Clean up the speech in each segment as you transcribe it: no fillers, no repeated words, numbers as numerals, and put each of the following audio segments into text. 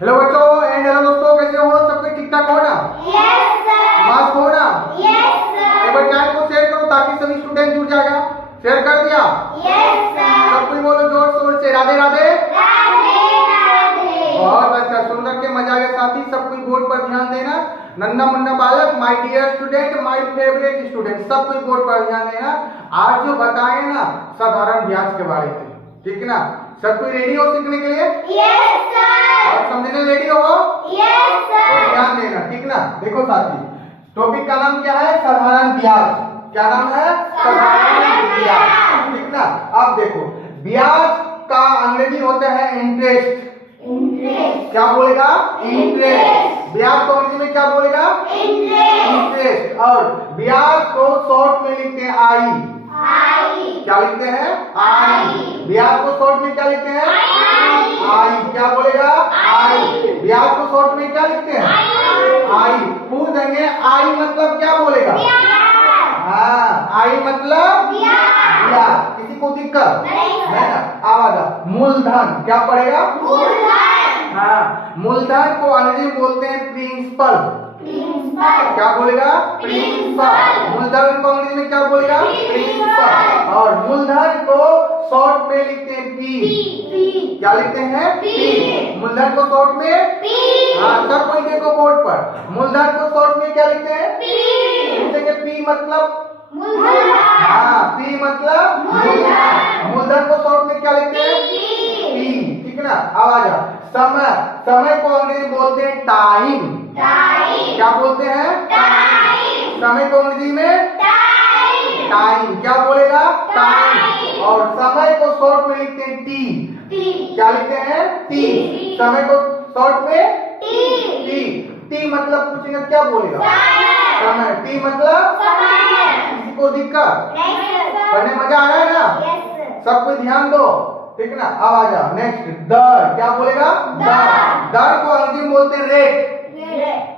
Hello बच्चों and hello दोस्तों, कैसे हो? सब कुछ ठीक ठाक हो ना? Yes sir. मास्क हो ना? Yes sir. एक बार चैनल को शेयर करो ताकि सभी स्टूडेंट जुड़ जाएगा। शेयर कर दिया? Yes sir. सब कोई बोलो जोर शोर से राधे राधे। राधे राधे। बहुत अच्छा, सुनकर के मजा आया। साथी सब कोई बोर्ड पर ध्यान देना। नन्ना मुन्ना बालक, my dear student, my favourite student, सब कोई बोर्ड पर ध्यान देना। आज जो बताए ना साधारण ब्याज के बारे में, ठीक है ना? सब कोई रेडी हो सीखने के लिए? Yes sir. और समझने रेडी हो? यस तो सर। ध्यान देना, ठीक ना? देखो साथी, टॉपिक का नाम क्या है? साधारण ब्याज। क्या नाम है? साधारण ब्याज, ठीक ना? अब देखो, ब्याज का अंग्रेजी होता है इंटरेस्ट। इंटरेस्ट। क्या बोलेगा? इंटरेस्ट। ब्याज को अंग्रेजी में क्या बोलेगा? इंटरेस्ट। और ब्याज को शॉर्ट में लिखते हैं आई। क्या लिखते हैं? आई। ब्याज को शॉर्ट में क्या लिखते हैं? आई। क्या बोलेगा? आई। ब्याज को शॉर्ट में क्या लिखते हैं? आई। पूछ देंगे आई मतलब क्या बोलेगा? हाँ, आई मतलब ब्याज। किसी को दिक्कत है ना? आवाज मूलधन क्या पड़ेगा? हाँ, मूलधन को अंग्रेजी में बोलते हैं प्रिंसिपल। क्या बोलेगा? प्रिंसिपल। मूलधन को अंग्रेजी में क्या बोलेगा? प्रिंसिपल। और मूलधन को शॉर्ट में लिखते हैं पी। क्या लिखते हैं? पी। मूलधन को शॉर्ट में हाँ, सब कोई देखो बोर्ड पर। मूलधन को शॉर्ट में क्या लिखते हैं? पूछेंगे पी मतलब हाँ, पी मतलब मूलधन को शॉर्ट में क्या लिखते हैं? पी, ठीक है ना? आवाज समय, समय को अंग्रेजी बोलते हैं टाइम। क्या बोलते हैं? समय को अंग्रेजी में टाइम। क्या बोलेगा? टाइम। और समय को शॉर्ट में लिखते हैं टी। क्या लिखते हैं? टी। समय को शॉर्ट में टी। टी मतलब पूछेंगे क्या बोलेगा? समय। टी मतलब किसी को दिक्कत? पढ़ने मजा आ रहा है ना? सब कोई ध्यान दो, ठीक है ना? अब आ जाओ नेक्स्ट, दर। क्या बोलेगा? दर। दर को अंग्रेजी में बोलते हैं रेट।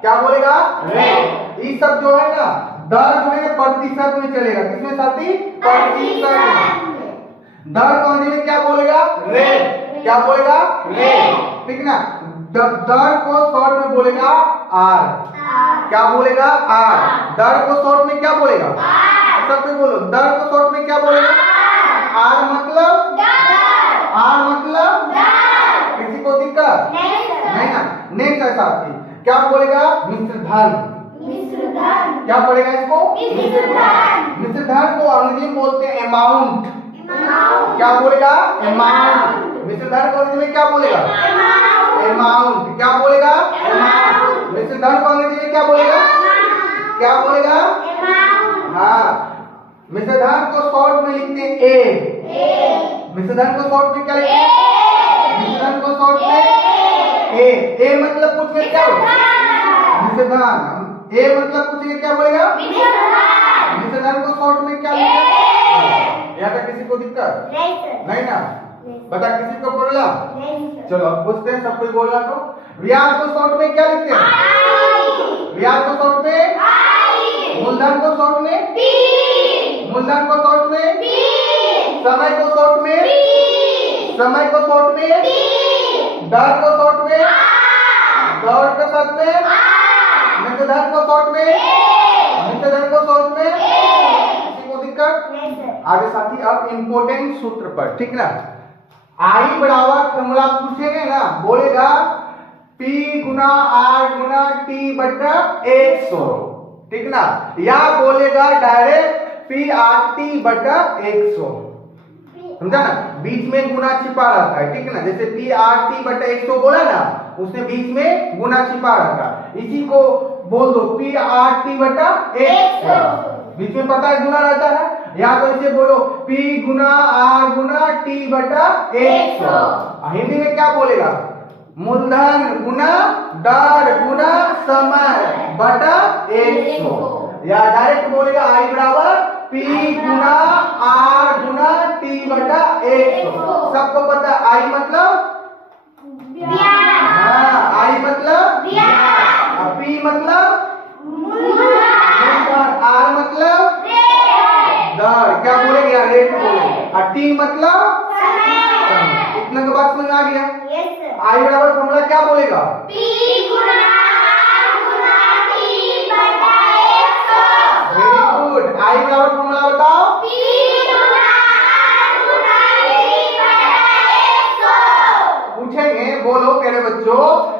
क्या बोलेगा? रेट। ये सब जो है ना, दर जो है प्रतिशत में चलेगा। किसमें साथी? प्रतिशत में। दर को अंग्रेजी में क्या बोलेगा? रेट। क्या बोलेगा? रेट, ठीक ना? दर को शॉर्ट में बोलेगा आर। क्या बोलेगा? आर। दर को शॉर्ट में क्या बोलेगा? सब कोई बोलो, दर को शॉर्ट में क्या बोलेगा? आर मतलब किसी को दिक्कत नहीं ना? नेक्स्ट है साथी, क्या बोलेगा? मिश्र धन। क्या पड़ेगा इसको? मिश्र धन को अंग्रेजी में बोलते हैं अमाउंट। क्या बोलेगा? अमाउंट। मिश्र धन को अंग्रेजी में क्या बोलेगा? अमाउंट। क्या बोलेगा? अमाउंट। मिश्र धन को अंग्रेजी में क्या बोलेगा? क्या बोलेगा? हाँ, मिश्र धन को शॉर्ट में लिखते हैं ए। मिश्र धन को शॉर्ट में क्या लिखते हैं? मिश्र धन को शॉर्ट में ए मतलब कुछ क्या होगा? मिश्र धन। ए मतलब कुछ क्या बोलेगा? मिश्र धन को शॉर्ट में क्या लिखते हैं? यहाँ पे किसी को दिक्कत नहीं ना? बता, किसी को प्रॉब्लम? चलो अब पूछते हैं, सब कोई बोला तो। ब्याज को शॉर्ट में क्या लिखते हैं? ब्याज को शॉर्ट में मूलधन को शॉर्ट में मूलधन को शॉर्ट में समय को शॉर्ट में दर को शॉर्ट में दर के साथ में मिश्र धन को शॉर्ट में किसी को दिक्कत? आगे साथी अब इम्पोर्टेंट सूत्र पर, ठीक ना? आई बराबर फॉर्मूला पूछेंगे ना, बोलेगा P गुना R गुना T बटा 100, ठीक ना? या बोलेगा डायरेक्ट PRT बटा 100। समझा ना? बीच में गुना छिपा रहता है, ठीक है ना? जैसे PRT बटा 100 बोला ना, उसने बीच में गुना छिपा रहता है। इसी को बोल दो PRT बटा 100। बीच में पता है गुना रहता है, या तो इसे बोलो P गुना R गुना T बटा 100। हिंदी में क्या बोलेगा? मूलधन गुना दर गुना समय बटा 100। या डायरेक्ट बोलेगा आई बराबर P गुना R गुना T बटा 100। सबको पता है आई मतलब हाँ, आई मतलब P मतलब R मतलब दर। क्या बोलेंगे यार? रेट बोलेंगे। और T मतलब इतना का बात समझ आ गया? आई बराबर फॉर्मूला क्या बोलेगा?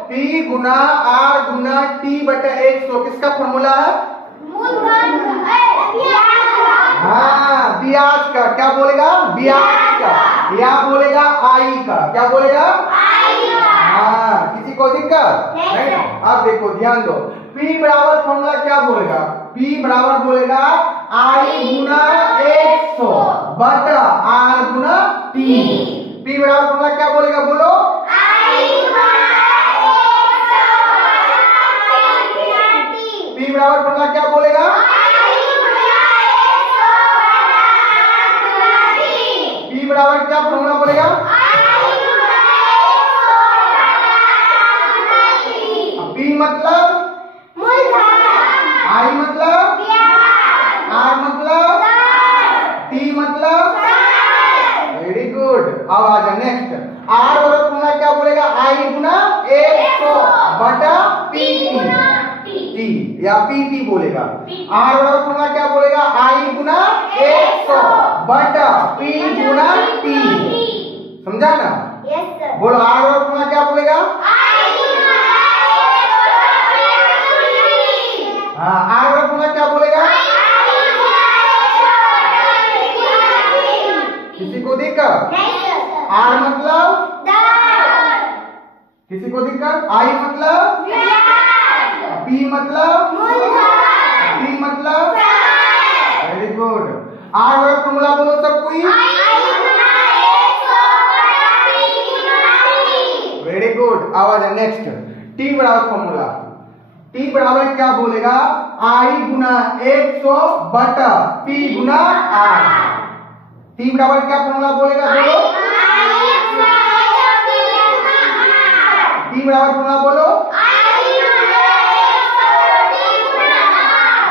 P गुना R गुना T बटा 100 किसका फॉर्मूला है? हाँ, ब्याज का। क्या बोलेगा? ब्याज का। या बोलेगा I का। क्या बोलेगा? हाँ, किसी को दिक्कत नहीं? अब देखो ध्यान दो, P बराबर फॉर्मूला क्या बोलेगा? P बराबर बोलेगा I गुना 100 बटा R गुना T। P बराबर फॉर्मूला क्या बोलेगा? बोलो। P बराबर फॉर्मूला क्या बोलेगा? P बराबर क्या फॉर्मूला बोलेगा? P मतलब I मतलब R मतलब T मतलब। Very good. अब आ जाए नेक्स्ट। R बराबर फॉर्मूला क्या बोलेगा? I गुना 100 बटा T या PT बोलेगा। R बराबर फॉर्मूला क्या बोलेगा? I गुना 100 बटा P गुना T। समझा ना? बोलो R बराबर फॉर्मूला क्या बोलेगा? हाँ, R बराबर फॉर्मूला क्या बोलेगा? किसी को दिक्कत? R मतलब? किसी को दिक्कत? I मतलब? P मतलब? T मतलब? Very good. R बराबर फॉर्मूला बोलो सब कोई। Very good. आवाज नेक्स्ट। T बराबर फॉर्मूला। T बराबर क्या बोलेगा? I गुना 100 बटा P गुना R। T बराबर क्या फॉर्मूला बोलेगा? बोलो। T बराबर फॉर्मूला बोलो।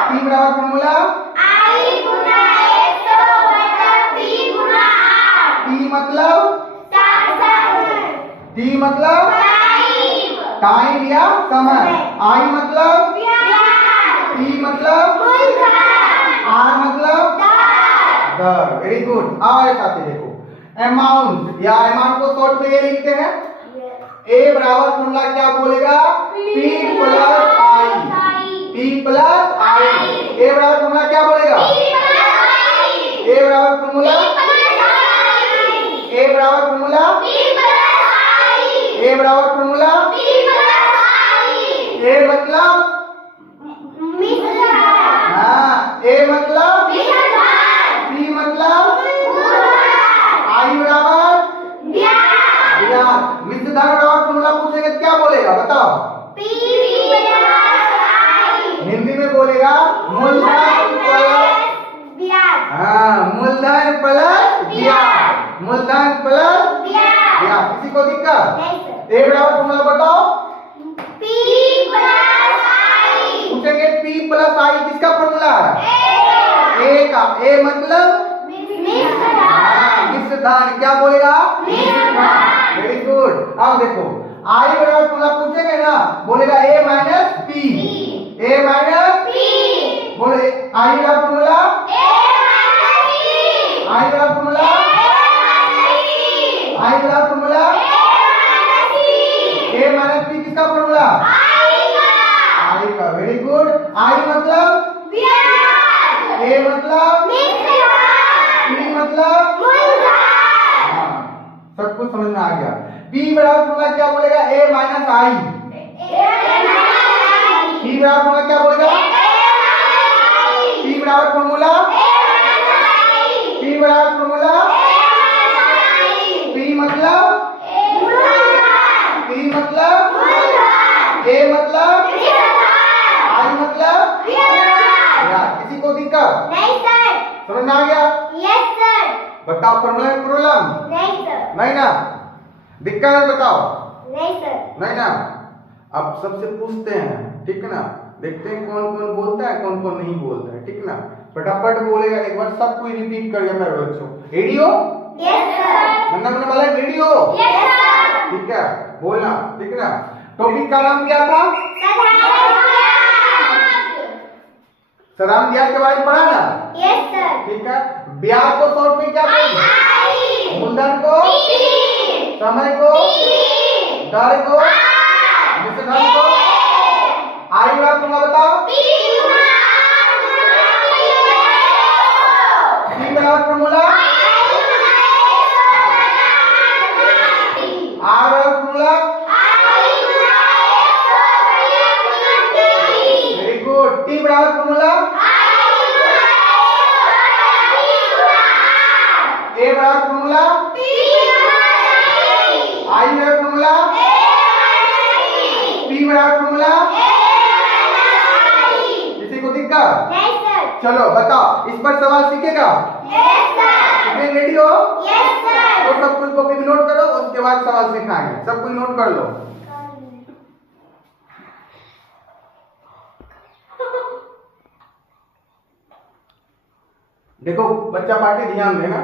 T बराबर फॉर्मूला। T मतलब? T मतलब टाइम या समय। I मतलब? T मतलब? R मतलब? दर। Very good. आवाज साथी देखो, अमाउंट या अमाउंट को शॉर्ट में ये लिखते हैं। A बराबर फॉर्मूला क्या बोलेगा? P plus I। P plus I। A बराबर फॉर्मूला क्या बोलेगा? A बराबर फॉर्मूला। A बराबर फॉर्मूला। A बराबर फॉर्मूला। A मतलब? हाँ, A मतलब? P मतलब? I बराबर? मिश्र धन बराबर फॉर्मूला पूछेंगे क्या बोलेगा? बताओ। हिंदी में बोलेगा मूलधन प्लस। हाँ, मूलधन प्लस ब्याज। मूलधन प्लस ब्याज। किसी को दिक्कत? A बराबर फॉर्मूला बताओ। पूछेंगे P प्लस I किसका फॉर्मूला है? A का। A मतलब? मिश्र धन। क्या बोलेगा? Very good. अब देखो I बराबर फॉर्मूला पूछेंगे ना, बोलेगा A minus P। A minus बोले I बराबर फॉर्मूला। I बराबर फॉर्मूला। I बराबर फॉर्मूला। A माइनस P किसका फॉर्मूला? I का। Very good. I मतलब? A मतलब? P मतलब? हाँ, सब कुछ समझ में आ गया। P बराबर फॉर्मूला क्या बोलेगा? A minus I। P बराबर फॉर्मूला क्या बोलेगा? P बराबर फॉर्मूला। P बराबर फॉर्मूला। P मतलब? P मतलब? A मतलब? I मतलब? किसी को दिक्कत? समझ में आ गया? बताओ फॉर्मूला में प्रॉब्लम? नहीं ना? दिक्कत है? बताओ। नहीं ना? अब सबसे पूछते हैं, ठीक है ना? देखते हैं कौन कौन बोलता है, कौन कौन नहीं बोलता है, ठीक ना? फटाफट बोलेगा एक बार, सब कोई रिपीट करिए मेरे बच्चों। रेडियो? नन्ना मुन्ना वाला रेडियो? ठीक है, बोलना, ठीक है ना? टॉपिक का नाम क्या था? सराम ब्याज के बारे में पढ़ा ना? ठीक है। ब्याज को शॉर्ट में क्या बोलते? मूलधन को, समय को, दर को, आई वाला फॉर्मूला बताओ। P गुना R गुना T टी बराबर फॉर्मूला आर वाला फॉर्मूला वेरी गुड। टी बराबर फॉर्मूला ए बराबर फॉर्मूला आई बराबर फॉर्मूला पी बराबर फॉर्मूला। किसी को दिक्कत? चलो बताओ, इस पर सवाल सीखेगा? कितने रेडी हो? तो सब कुछ कॉपी में नोट करो, उसके बाद सवाल सिखाएंगे। सब कुछ नोट कर लो। देखो बच्चा पार्टी ध्यान देना,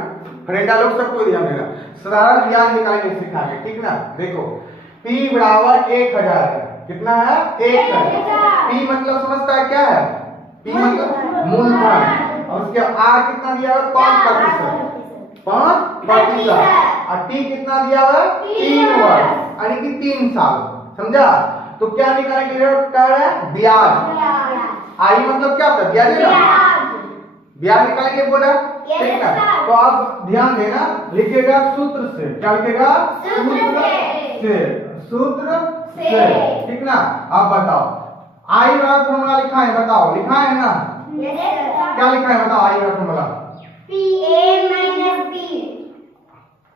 फ्रेंडा लोग सबको ध्यान देना, साधारण ज्ञान निकालने सिखाएंगे, ठीक ना। देखो P बराबर 1000 है। कितना है? 1000। P मतलब समझता है क्या है? P मतलब मूलधन, और उसके R कितना दिया है? 5%। 5% और T कितना दिया हुआ है? 3 वर्ष, यानी कि 3 साल। समझा? तो क्या निकालने के लिए कह रहे हैं? ब्याज। आई मतलब क्या होता है? ब्याज है ना, ब्याज निकालेंगे बोला, ठीक ना। तो आप ध्यान देना, लिखेगा सूत्र से। क्या लिखेगा? सूत्र से, ठीक ना। आप बताओ आई वाला फॉर्मूला लिखा है? बताओ, लिखा है ना? क्या लिखा है बताओ? आई वाला फॉर्मूला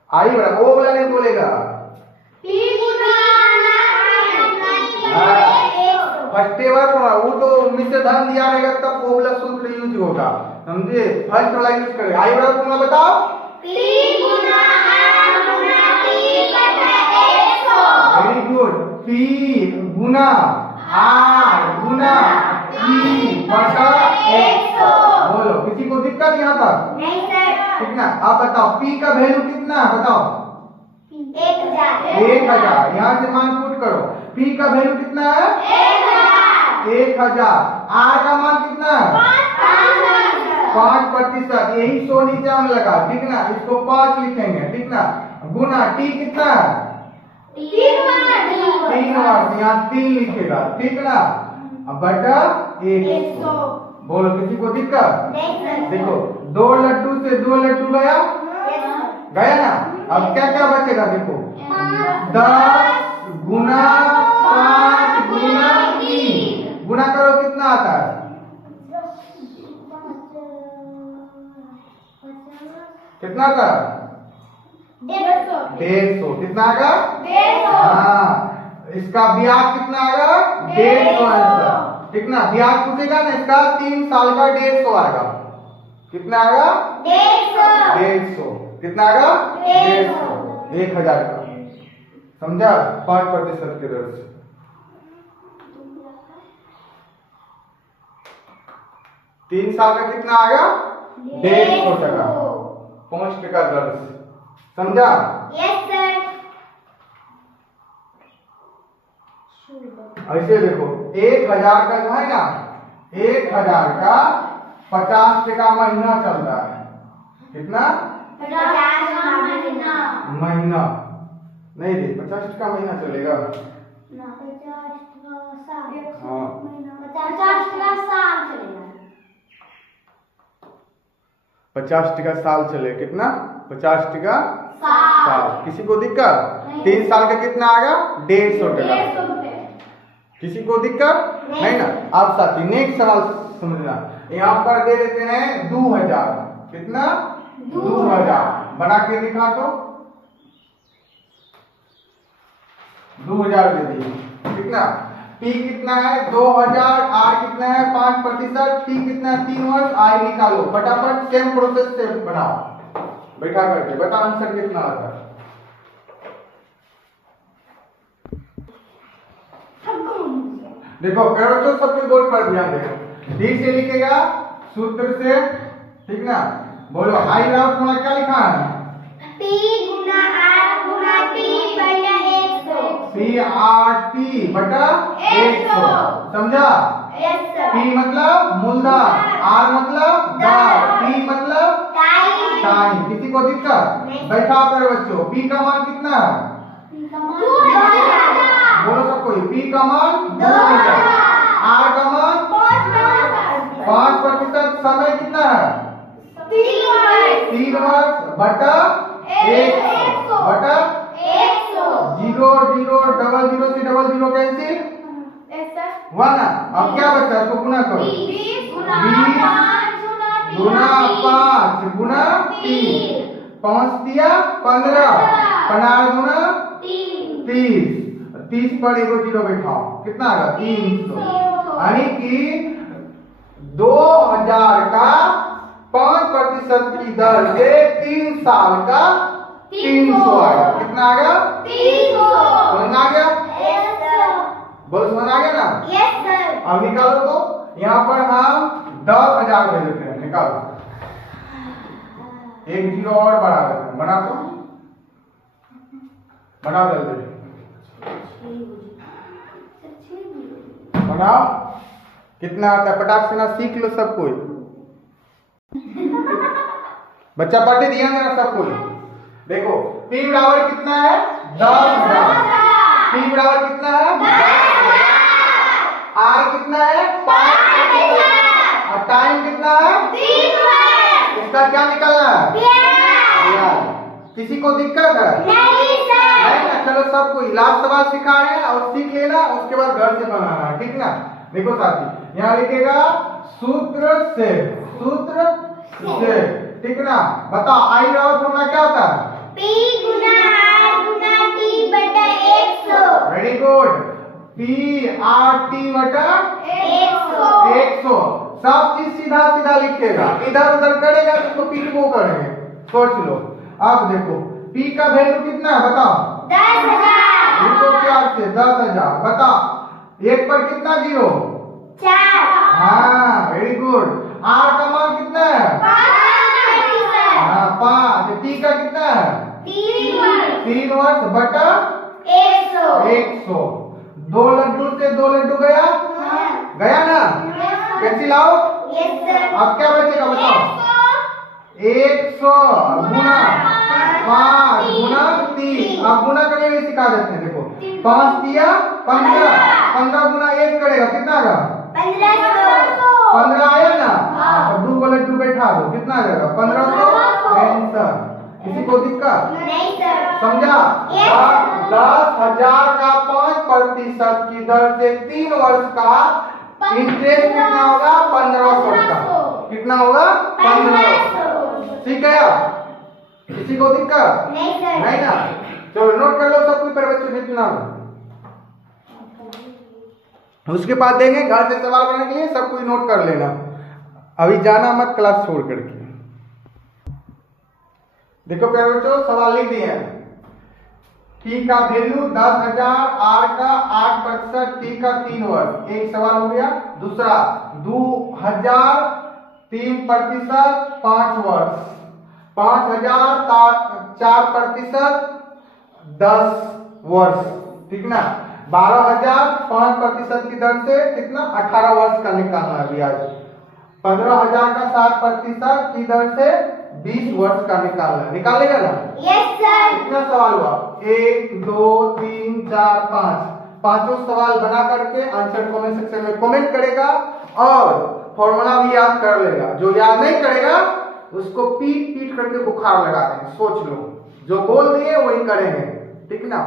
आई वाला, ओ वाला नहीं बोलेगा। फर्स्ट वाला फॉर्मूला वो तो मिश्र धन दिया रहेगा तब वो वाला सूत्र यूज होगा, समझे। फर्स्ट वाला यूज करेगा। आई वाला फॉर्मूला बताओ। Very good. P गुना R गुना T बटा 100। बोलो, किसी को दिक्कत यहाँ तक? ठीक ना। आप बताओ P का वैल्यू कितना है? बताओ। 1000। यहाँ से मान पुट करो। P का वैल्यू कितना है? 1000। R का मान कितना है? 5%। यही 100 नीचे में लगा, ठीक ना। इसको 5 लिखेंगे, ठीक ना। गुना T कितना है? 3 वर्ष, यहाँ 3 लिखेगा, ठीक ना। अब बटा 100। बोलो, किसी को दिक्कत? देखो 2 लड्डू से 2 लड्डू गया, गया ना। अब क्या क्या बचेगा? देखो 10 गुना 5 गुना 3 गुना करो, कितना आता है? कितना आता है? 150। कितना आएगा? 150। हाँ, इसका ब्याज कितना आएगा? 150, ठीक ना। ब्याज पूछेगा ना, इसका 3 साल का 150 आएगा। कितना आएगा? 150। कितना आएगा? 150। 1000 का, समझा? 5% की दर से। तीन साल का कितना आएगा? 150 टका, 5% दर से, समझा? Yes sir. ऐसे देखो 1000 का जो है ना, 1000 का 50% महीना चल रहा है। कितना? 50 महीना नहीं रे, 50% महीना चलेगा। हाँ 50% साल चले। कितना? 50% साल। किसी को दिक्कत? 3 साल का कितना आएगा? 150 टका। किसी को दिक्कत नहीं ना। आप साथी नेक्स्ट सवाल समझना, यहाँ पर दे देते हैं 2000। कितना? 2000 बना के दिखा तो। 2000 दे दिए, ठीक ना। P कितना है? 2000। R कितना है? 5%। T कितना है? 3 वर्ष। I निकालो फटाफट, सेम प्रोसेस से बनाओ, बैठा करके बता आंसर कितना आता है। देखो करो तो सबके बोर्ड पर ध्यान देना, डी से लिखेगा सूत्र से, ठीक ना। बोलो आई राउट में क्या लिखा है? P गुना R गुना T बटा 100। PRT बटा 100, समझा? Yes sir. P मतलब मूलधन, R मतलब दर, T मतलब टाइम। किसी को दिक्कत? बैठा कर बच्चों। P का मान कितना है? बोलो सब कोई। P का मान 2000। आर का मान 5% समय कितना है 3 वर्ष बटा 100 बटा 0 0 डबल 0 से डबल 0 कैंसिल 1 है। अब क्या बचा इसको गुना करो 20 गुना 5 गुना 3 5 दिया 15 15 गुना 30 पर एगो 0 बैठाओ कितना आएगा 300 यानी कि 2000 का 5% की दर से 3 साल का 300 आएगा कितना आ गया 300 समझ आ गया बोलो समझ आ गया ना अब निकालो तो यहाँ पर हम 10,000 ले लेते हैं निकालो एक 0 और बढ़ा देते हैं बना दो बना दे बनाओ कितना आता है फटाक से ना सीख लो सब कोई बच्चा पढ़ते ध्यान देना सब कोई देखो P बराबर कितना है 10,000 P बराबर कितना है R कितना है 5 और टाइम कितना है 3 इसका क्या निकालना है किसी को दिक्कत है नहीं ना चलो सब कोई लास्ट सवाल सिखा रहे हैं और सीख लेना उसके बाद घर से बनाना है ठीक ना देखो साथी यहाँ लिखेगा सूत्र से ठीक ना बताओ आई बराबर फॉर्मूला क्या होता है P गुना R गुना T बटा 100 very good P R T बटा 100 सब चीज सीधा सीधा लिखेगा इधर उधर करेगा तो उसको P को करेंगे सोच लो अब देखो P का वैल्यू कितना है बताओ 10,000 इनको प्यार से 10,000 बताओ एक पर कितना 0 4 हाँ वेरी गुड R का मान कितना है 5 T का कितना है 3 वर्ष बटा 100 2 लड्डू से 2 लड्डू गया ना कैंसिल आउट अब क्या बचेगा बताओ 100 गुना 5 गुना 3 अब गुना करने में सिखा देते हैं देखो 5 दिया 15 गुना 1 करेगा कितना आएगा 15 आया ना अब 2 लड्डू बैठा दो कितना आ जाएगा 1500 आंसर किसी को दिक्कत नहीं सर समझा 10,000 का 5% की दर से 3 वर्ष का इंटरेस्ट कितना होगा 1500 का कितना होगा 1500 ठीक है किसी को दिक्कत नहीं ना चलो नोट कर लो सब कोई पर बच्चे जितना उसके बाद देंगे घर से सवाल बनाने के लिए सब कोई नोट कर लेना अभी जाना मत क्लास छोड़ करके देखो प्यारे बच्चों सवाल लिख दिए हैं T का वैल्यू 10,000 R का 8% T का 3 वर्ष एक सवाल हो गया दूसरा 2,000 3% 5 वर्ष 5,000 4% 10 वर्ष ठीक ना 12,000 5% की दर से कितना 18 वर्ष का निकालना है ब्याज 15,000 का 7% की दर से 20 वर्ष का निकालना निकालेगा ना यस सर कितना सवाल हुआ 1 2 3 4 5 पांचों सवाल बना करके आंसर कमेंट सेक्शन में कमेंट करेगा और फॉर्मूला भी याद कर लेगा जो याद नहीं करेगा उसको पीट पीट करके बुखार लगा देंगे सोच लो जो बोल दिए वही करेंगे ठीक ना